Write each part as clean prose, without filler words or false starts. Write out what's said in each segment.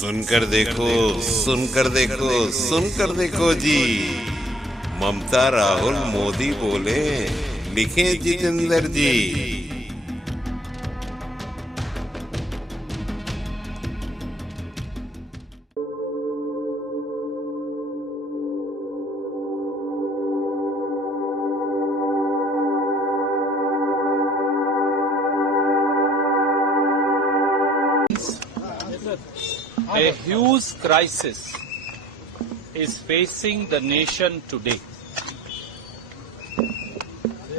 सुनकर देखो, सुनकर देखो, सुनकर देखो जी। ममता राहुल मोदी बोले, लिखे जितेंद्र जी। A huge crisis is facing the nation today.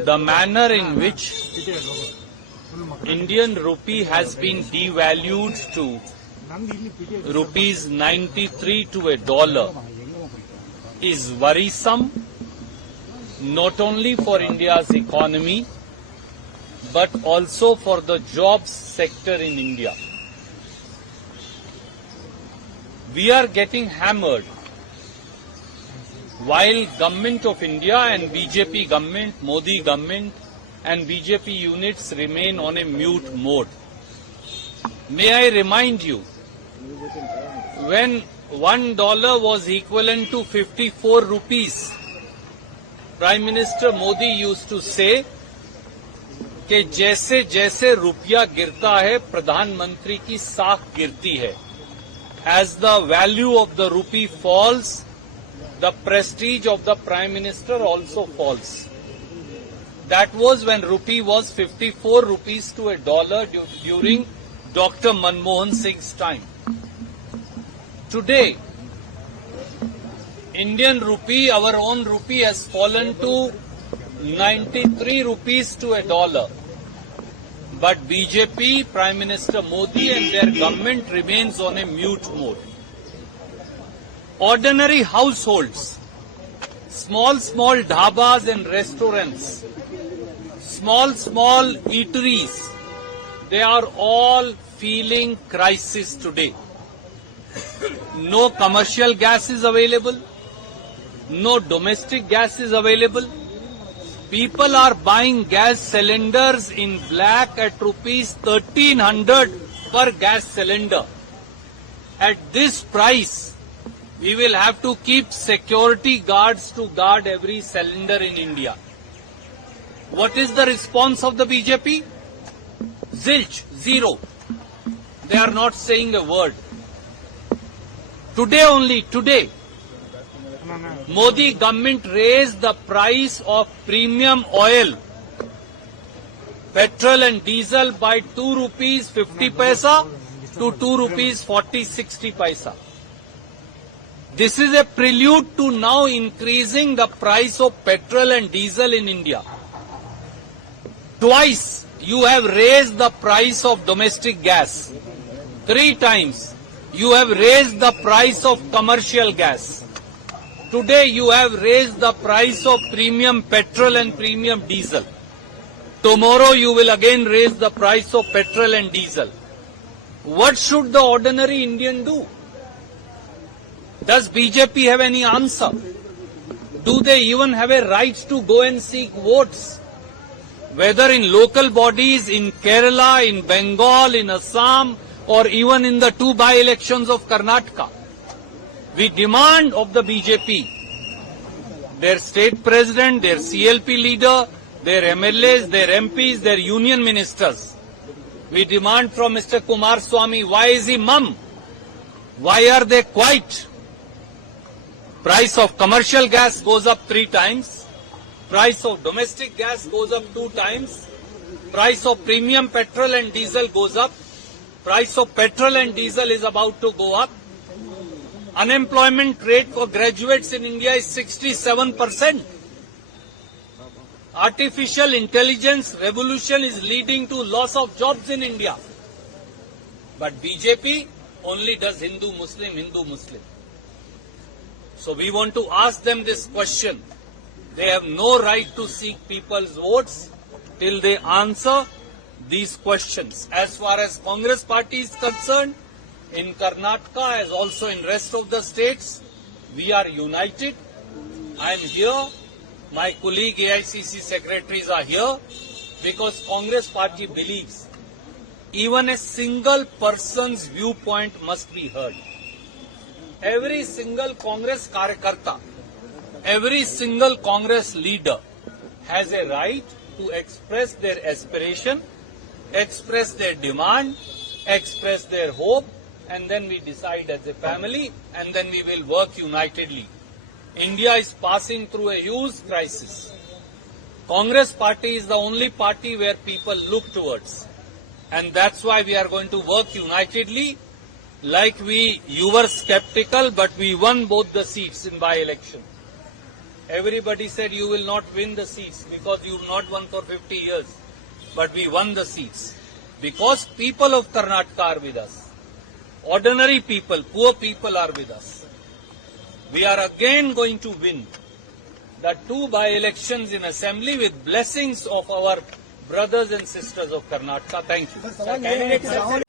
The manner in which Indian rupee has been devalued to rupees 93 to a dollar is worrisome, not only for India's economy but also for the jobs sector in India. We are getting hammered while Government of India and BJP government, Modi government and BJP units remain on a mute mode. May I remind you, when $1 was equivalent to 54 rupees, Prime Minister Modi used to say कि जैसे जैसे रुपया गिरता है प्रधानमंत्री की साख गिरती है. As the value of the rupee falls, the prestige of the Prime Minister also falls. That was when rupee was 54 rupees to a dollar during Dr. Manmohan Singh's time. Today, Indian rupee, our own rupee, has fallen to 93 rupees to a dollar. But BJP, Prime Minister Modi and their government remains on a mute mode. Ordinary households, small dhabas and restaurants, small eateries, they are all feeling crisis today. No commercial gas is available, no domestic gas is available. People are buying gas cylinders in black at rupees 1300 per gas cylinder. At this price, we will have to keep security guards to guard every cylinder in India. What is the response of the BJP? Zilch, zero. They are not saying a word. Today, Modi government raised the price of premium oil, petrol and diesel by 2 rupees 50 paisa to 2 rupees 40-60 paisa. This is a prelude to now increasing the price of petrol and diesel in India. Twice you have raised the price of domestic gas. 3 times you have raised the price of commercial gas. Today you have raised the price of premium petrol and premium diesel. Tomorrow you will again raise the price of petrol and diesel. What should the ordinary Indian do? Does BJP have any answer? Do they even have a right to go and seek votes? Whether in local bodies, in Kerala, in Bengal, in Assam, or even in the 2 by-elections of Karnataka. We demand of the BJP, their state president, their CLP leader, their MLAs, their MPs, their union ministers. We demand from Mr. Kumaraswamy, why is he mum? Why are they quiet? Price of commercial gas goes up 3 times. Price of domestic gas goes up 2 times. Price of premium petrol and diesel goes up. Price of petrol and diesel is about to go up. Unemployment rate for graduates in India is 67%. Artificial intelligence revolution is leading to loss of jobs in India. But BJP only does Hindu-Muslim, Hindu-Muslim. So we want to ask them this question. They have no right to seek people's votes till they answer these questions. As far as Congress party is concerned, in Karnataka as also in rest of the states, we are united. I am here. My colleague AICC secretaries are here because Congress party believes even a single person's viewpoint must be heard. Every single Congress karyakarta, every single Congress leader has a right to express their aspiration, express their demand, express their hope, and then we decide as a family, and then we will work unitedly. India is passing through a huge crisis. Congress party is the only party where people look towards. And that's why we are going to work unitedly. You were skeptical, but we won both the seats in by-election. Everybody said you will not win the seats because you've not won for 50 years. But we won the seats because people of Karnataka are with us. Ordinary people, poor people are with us. We are again going to win the 2 by-elections in assembly with blessings of our brothers and sisters of Karnataka. Thank you.